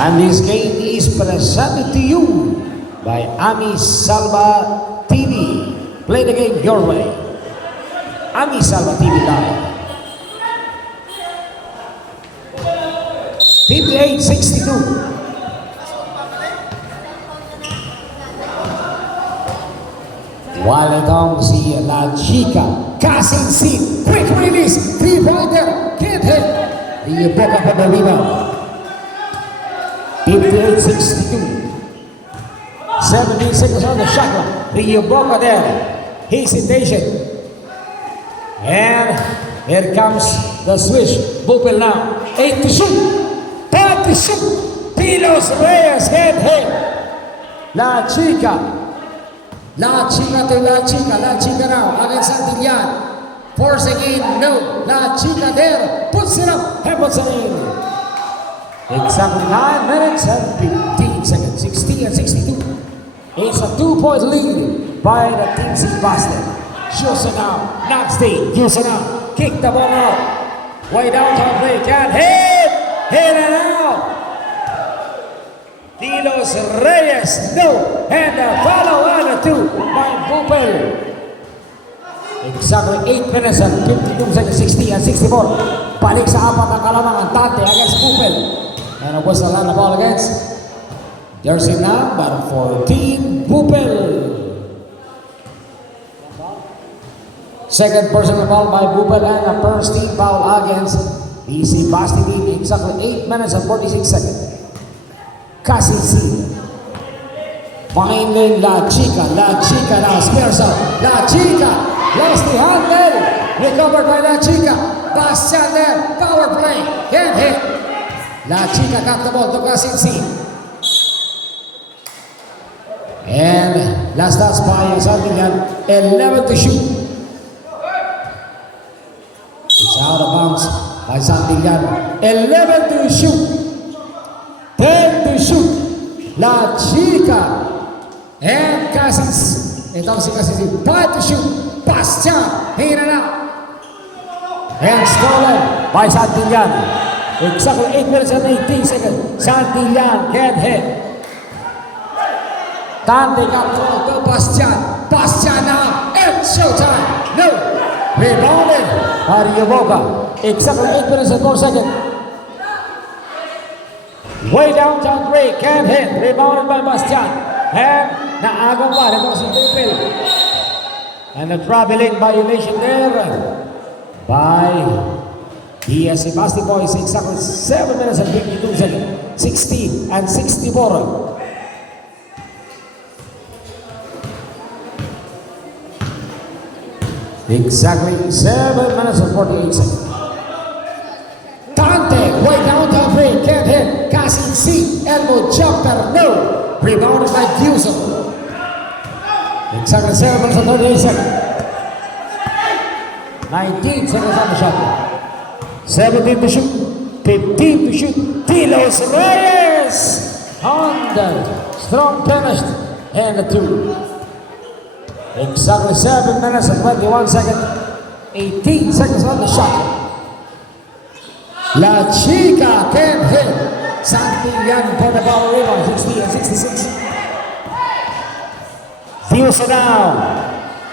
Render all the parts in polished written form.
And this game is presented to you by Ami Salva TV. Play the game your way. Ami Salva TV Live. 58-62. While it comes si La Chica, casting seat, quick release, three-pointer, can't hit. The Boca for the rebound. 58-62. 17 seconds on the shot clock. The Boca there. Hesitation. And here comes the switch. Bupel now. 8 to shoot. 10 to shoot. Pilos Reyes can't hit. La Chica. La Chica to La Chica. La Chica now against Santillan. Forcing in. No. La Chica there. Puts it up. Puts it in. Exactly 9 minutes and 15 seconds. 60 and 62. It's a 2-point lead by the Team C Boston. Shoots it out. Knocks deep. Shoots it out. Kick the ball out. Way downtown play. Can't hit. Hit it out. Pilos Reyes. No. And the follow on the 2 by Bupel. Exactly 8 minutes and 52 seconds. 60 and 64. Balik sa apat ang kalamang ang Tante against Bupel. And it was a land of ball against jersey number 14, Bupel. Second personal foul by Bupel and a first team foul against DC Basti team. Exactly 8 minutes and 46 seconds. Cassie finding La Chica. La Chica now squares up. La Chica lost the handle. Recovered by La Chica. Bastian there. Power play. Can't hit. La Chica got the ball to Cassie. And last touch by Santillan, 11 to shoot. It's out of bounds by Santillan. 11 to shoot. 10 to shoot. La Chica and Cassis. Ito si Cassis. 5 to shoot. Bastian. Hit it out. And stolen by Santillan. Exactly 8 minutes and 18 seconds. Santillan can't hit. Tante got the ball to Bastian. Bastian now. It's showtime. No. Rebounded by Boca. Exactly 8 minutes and 4 seconds. Way downtown break. Can't hit. Rebounded by Bastian. And naagaw pa. Ito si Bupel. And the traveling violation there by the Sebasti Boys. Exactly 7 minutes and 52 seconds. 60 and 64. Exactly 7 minutes and 48 seconds. Tante, way downtown play, can't hit. Cassie C, elbow jumper, no. Rebounded by Duso. Exactly 7 minutes and 38 seconds. 19 seconds on the shot. 17 to shoot. 15 to shoot. Pilos Reyes on the strong finish and the 2. Exactly 7 minutes and 21 seconds. 18 seconds on the shot. La Chica can't hit. Santillan for the ball rebound. 60 and 66. Fuse down.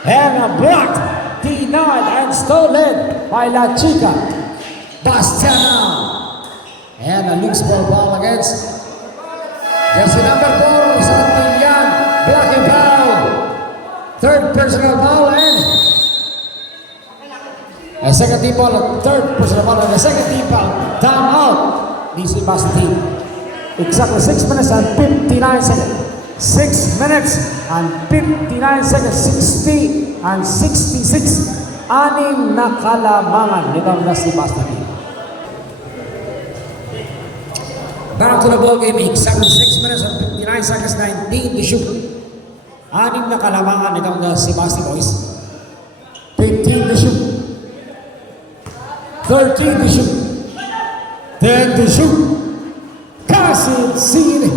And a blocked. Denied and stolen by La Chica. Bastian now. And a loose ball against jersey number 4, Santillan. Blocking foul. Third personal foul and a second team foul, third personal foul and a second team foul. Time out. DC Boston team. Exactly 6 minutes and 59 seconds. 6 minutes and 59 seconds. 60 and 66. Anim na kalamangan nitong DC Boston team. Back to the ball game. Exactly 6 minutes and 59 seconds. 19 to shoot. Anim na kalamangan itong the Sebasti Boys. 15 to shoot. 13 to shoot. 10 to shoot. Cassie Seed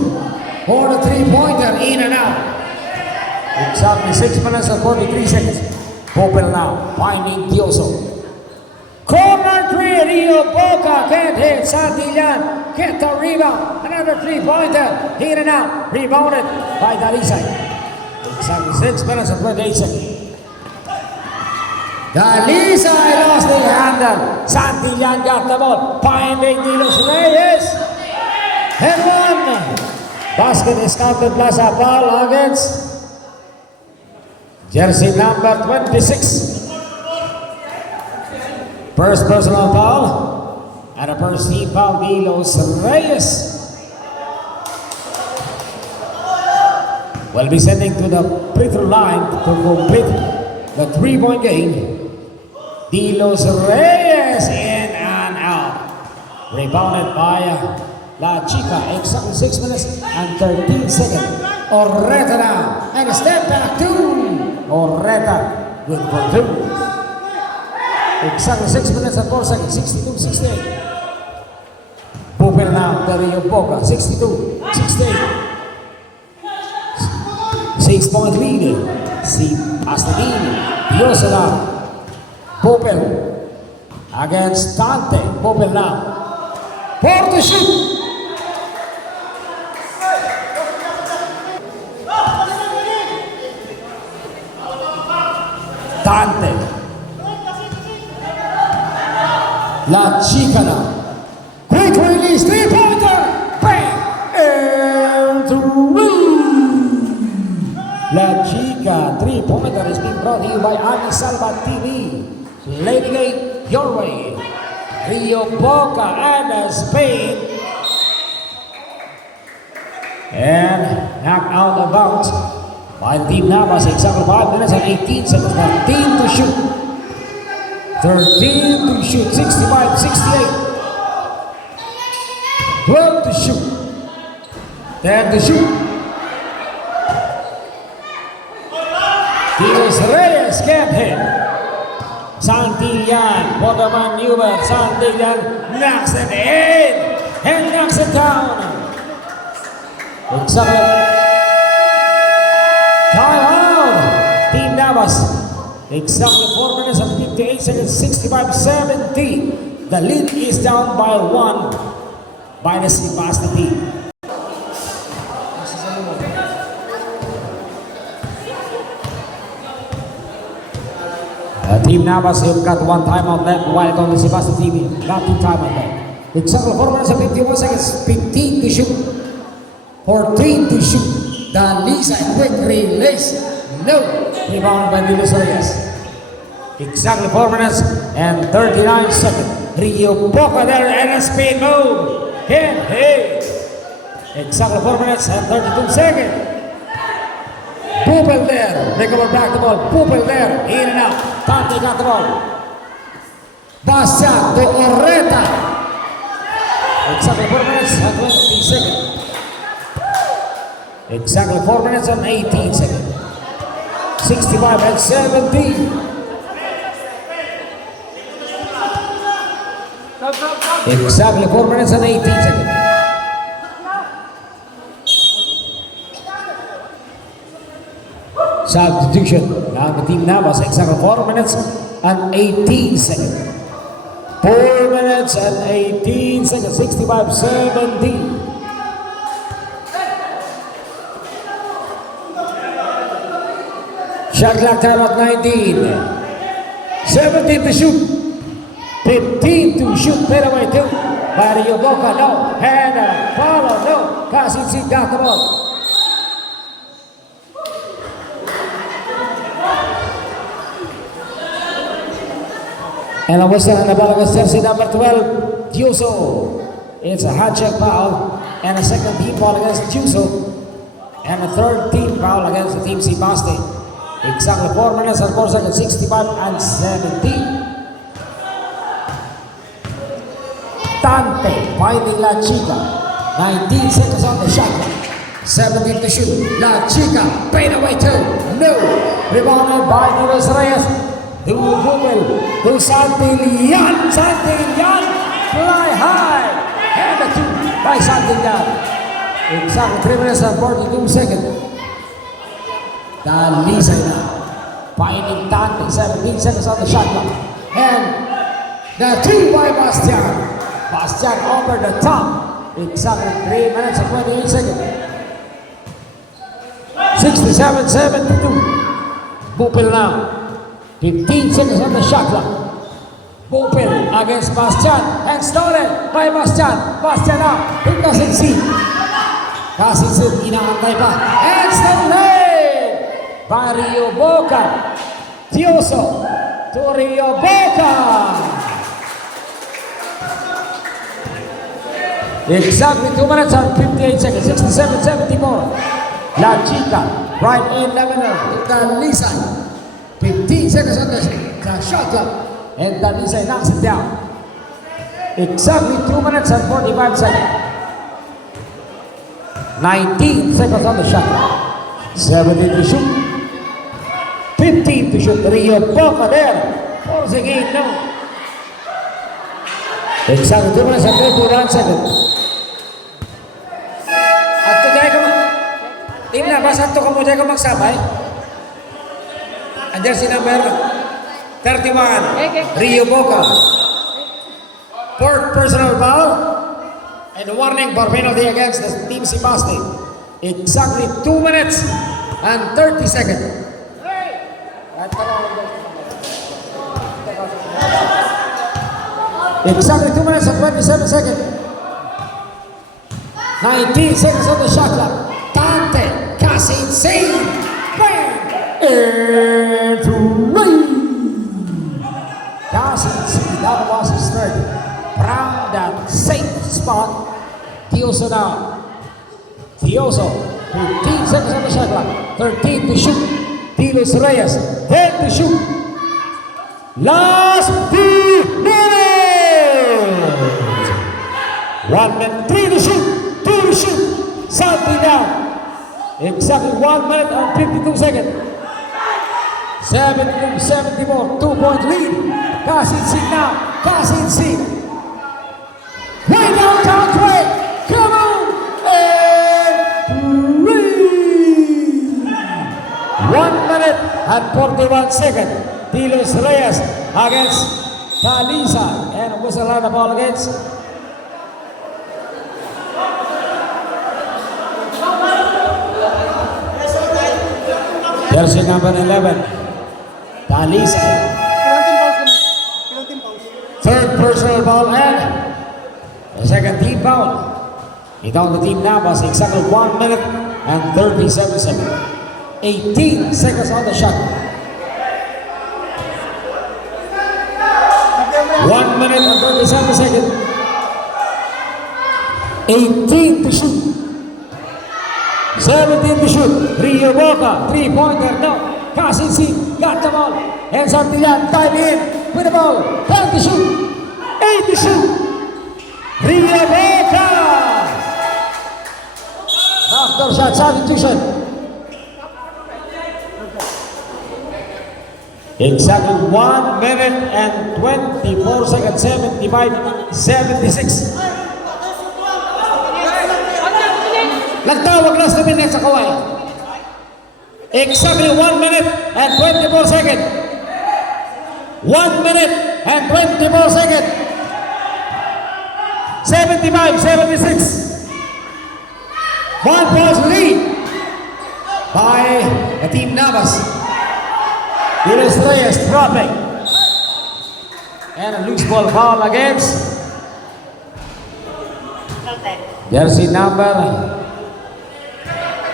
for the 3-pointer in and out. Exactly 6 minutes and 43 seconds. Bupel now finding Dioso. Corner 3, Rio Boca can't hit. Santillan get the rebound. Another three-pointer. In and out. Rebounded by Dalisay. Exactly 6 minutes and 28 seconds. Dalisay lost the handle. Santillan got the ball. Finding De Los Reyes. And one. Basket is counted plus a foul against jersey number 26. First personal foul and a first team foul, De Los Reyes. Will be sending to the free throw line to complete the three-point game. De Los Reyes in and out. Rebounded by La Chica. Exactly 6 minutes and 13 seconds. Oreta now. And a step back two. Oreta good for two. Exactly 6 minutes and 4 seconds. 62-68. Pupil now. Dario Boca. 62-68. 6-point lead. Si Astadini. Diosela. Pupil against Dante. Pupil now. For the shoot. Dante. La Chica now. Quick release. Three-pointer. Bang. And La Chica. Three-pointer is being brought to you by Ani Salva TV. Lady Gate, your way. Rio Boca and Spain. And knocked out of bounds by the team Navas. Exactly 5 minutes and 18 seconds. 13 to shoot. 13 to shoot. 65-68. 12 to shoot. 10 to shoot. De Los Reyes can't hit. Santillan, Botaman Newman, Santillan knocks it in and knocks it down. Exactly. Time out. Team Navas. Exactly 4 minutes and 58 seconds, 65-70. The lead is down by 1 by the Sebasta team. Team Navas have got one timeout left, while on the Sebasta team got 2 timeout left. Exactly 4 minutes and 51 seconds, 15 to shoot, 14 to shoot. Dalisay quick release, no. Rebound by De Los Reyes. Exactly 4 minutes and 39 seconds. Rio Boca there and a speed move. Hey. Exactly 4 minutes and 32 seconds. Pupil there, recover back the ball. Pupil there, in and out. Tante got the ball. Bastian to Oreta. Exactly 4 minutes and 20 seconds. Exactly 4 minutes and 18 seconds. 65-70. Exactly 4 minutes and 18 seconds. Substitution. Now the team Navas, exactly 4 minutes and 18 seconds. 4 minutes and 18 seconds, 65-17. Shot clock time at 19. 17 to shoot. 15 to shoot. Fadeaway 2. Mario Boca, no. And follow, no. Kasinsin got the ball. And a whistle and a ball against jersey number 12, Juso. It's a hard check foul and a second team foul against Juso. And a third team foul against the team Sebasta. Exactly 4 minutes and 4 seconds, 65-17. Dante finding La Chica. 19 seconds on the shot. 17 to shoot. La Chica, paid away 2. No. Rebounded by De Los Reyes. To Pupil, to Santillan. Santillan, fly high. And the 2 by Santillan. Exactly 3 minutes and 42 seconds. Dalisay now. Finding Dante, 17 seconds on the shot clock. And the 3 by Bastian. Bastian over the top. Exactly 3 minutes and 28 seconds. 67-72. Bupil now. 15 seconds on the shot clock. Bupil against Bastian. And stolen by Bastian. Bastian now. He doesn't see. Kasinsin, inaantay pa. And stolen by Rio Boca. Tioso to Rio Boca. Exactly 2 minutes and 58 seconds. 67-74. La Chica, right in Lebanon. Dalisa. 15 seconds on the shot clock. And Dalisa knocks it down. Exactly 2 minutes and 45 seconds. 19 seconds on the shot clock. 17 to shoot. 15 to shoot. Rio Boca there. Once again, no. Exactly 2 minutes and 51 seconds. Team na, basta ito ka mo dyan ka magsabay. Andiyan si number 31, Rio Boca. Fourth personal foul. And warning for penalty against the Team Sebaste. Exactly 2 minutes and 30 seconds. Exactly 2 minutes and 27 seconds. 19 seconds on the shot clock. Tante, Kasinsin, bang, and rain. Kasinsin, that was his third. From that safe spot, Tioso now. Tioso, 15 seconds on the shot clock. 13 to shoot. Tilos Reyes, 10 to shoot. Last 2 minutes. 1 minute, 3 to shoot, 2 to shoot. Santi down. Exactly 1 minute and 52 seconds. 72-74, 2-point lead. Kasinsin now. Kasinsin. Way downtown Craig. Come on. And 3. 1 minute and 41 seconds. Tilos Reyes against Talisa. And whistle on the ball against jersey number 11, Talisa. Third personal foul and the second team foul. Ito ang team Navas, exactly 1 minute and 37 seconds. 18 seconds on the shot. 1 minute and 37 seconds. 18 to shoot. 17 to shoot. Rio Boca, 3-pointer, no. Kasinsin, got the ball. And Santillan, time in with the ball. 10 to shoot. 8 to shoot. Rio Boca. After shot substitution. Exactly 1 minute and 24 seconds. 75-76. Nagtawag last 2 minutes sa Kawai. Exactly 1 minute and 24 seconds. 1 minute and 24 seconds. 75-76. 1 point lead by the Team Navas. Tilos Reyes dropping. And a loose ball foul against jersey number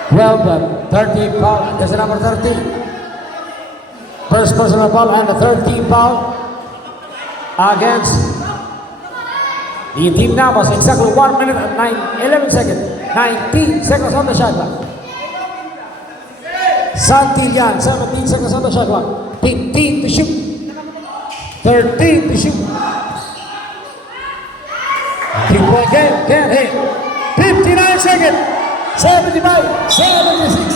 12, 13 foul, that's the number 13. First personal foul and the 13th foul against the Team Navas. Exactly 1 minute and 11 seconds. 19 seconds on the shot clock. Santillan, 17 seconds on the shot clock. 15 to shoot. 13 to shoot. 3-point game, can't hit. 59 seconds. 75-76.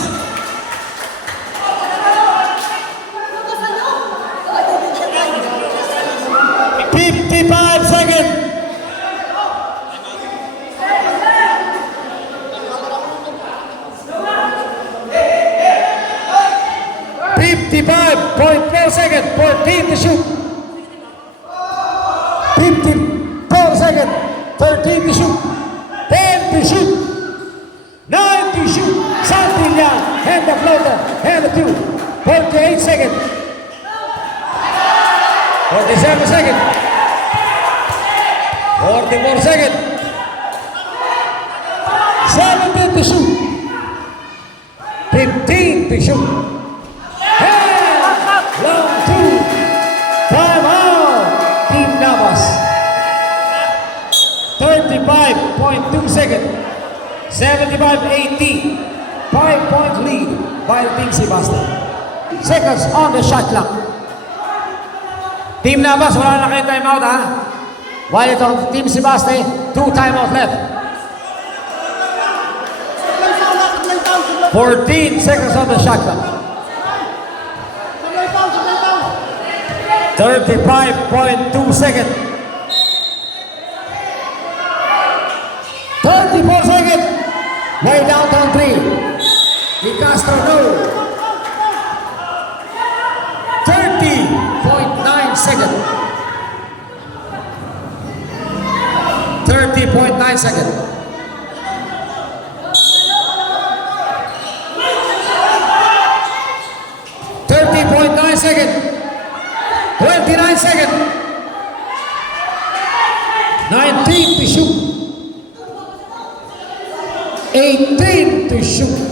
55 seconds. 55.4 seconds. 14 to shoot. 54 seconds. 13 to shoot. 10 floater, and a 2. 48 seconds. 47 seconds. 44 seconds. 17 to shoot. 15 to shoot. And long 2. Time out. Team Navas. 35.2 seconds. 75-80. 5-point lead by Team Sebastian. Seconds on the shot clock. Team Navas, wala na kayong timeout ha. While itong Team Sebastian, 2 timeout left. 14 seconds on the shot clock. 35.2 seconds. 34 seconds. Way downtown 3. Di Castro no. 30.9 seconds. 30.9 seconds. 30.9 seconds. 29 seconds. 19 to shoot. 18 to shoot.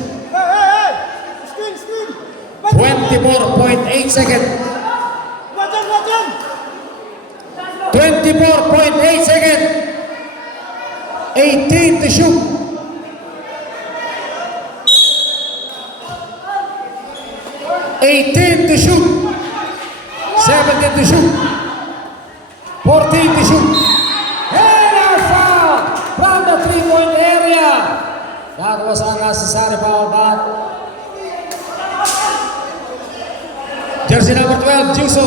24.8 seconds. 24.8 seconds. 18 to shoot. 18 to shoot. 17 to shoot. 14 to shoot. And a foul from the 3-point area. That was unnecessary foul, but jersey number 12, Juso,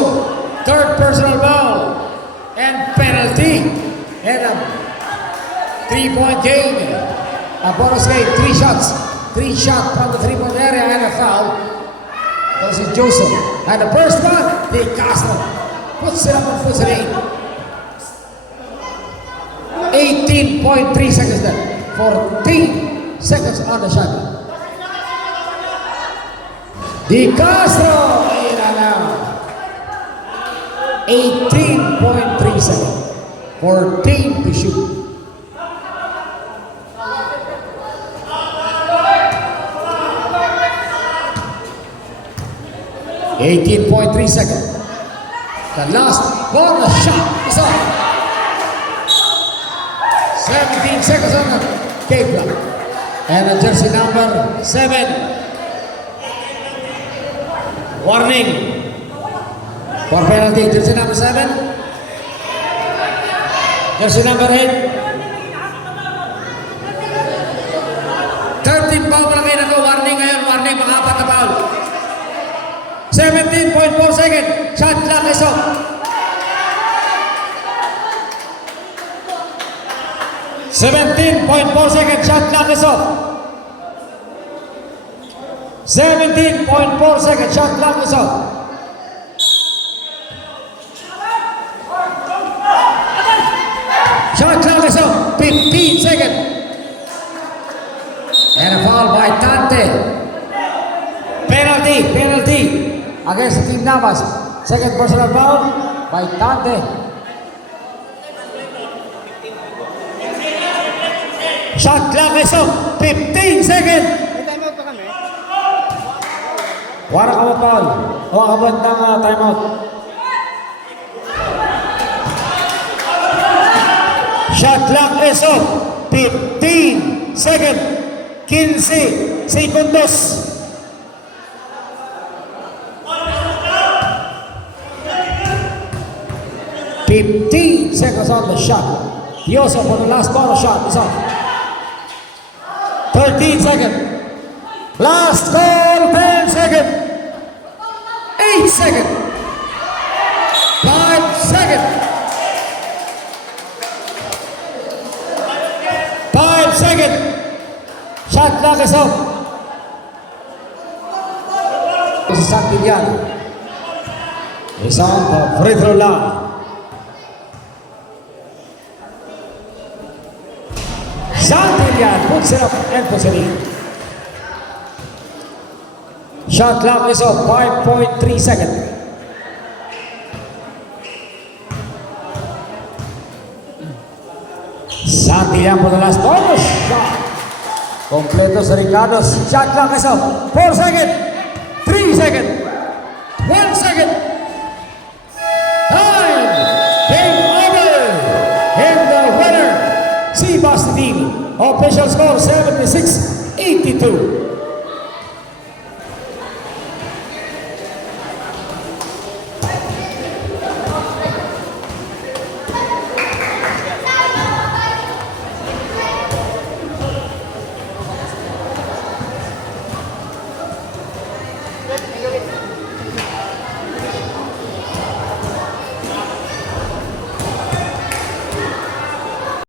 third personal foul and penalty. And a 3-point game. A bonus game, 3 shots. 3 shots from the 3-point area and a foul. That was Juso. And the first one, De Castro puts it up and puts it in. 18.3 seconds left. 14 seconds on the shot. De Castro, 18.3 seconds. 14 to shoot. .3 seconds. The last bonus shot is on. 17 seconds on the K block. And the jersey number 7. Warning. For penalty, jersey number 7. Jersey number 8. 13 foul na kayo na to. Warning ngayon. Warning, mga 4 na foul. 17.4 seconds. Shot clock is off. 17.4 seconds. Shot clock is off. 17.4 seconds. Shot clock is off. Shot clock is off. 15 seconds. And a foul by Tante. Penalty against Team Navas. Second personal foul by Tante. Shot clock is off. 15 seconds. Wala ka mo foul. Wala ka mo ng timeout. Shot clock is off. 15 seconds. 15 segundos. 15 seconds on the shot. Dioso for the last bonus shot is off. 13 seconds. Last call, 10 seconds. 8 seconds. 5 seconds. 5 seconds. Shot clock is off. This is Santillán. It's on the free throw line. Santillán puts it up and puts it in. Shot clock is off, 5.3 seconds. Santillan for the last bonus shot. Kompleto sa Ricardo's. Shot clock is off, 4 seconds, 3 seconds, 1 second. Time! Game over! And the winner, si Basti Team. Official score 76-82.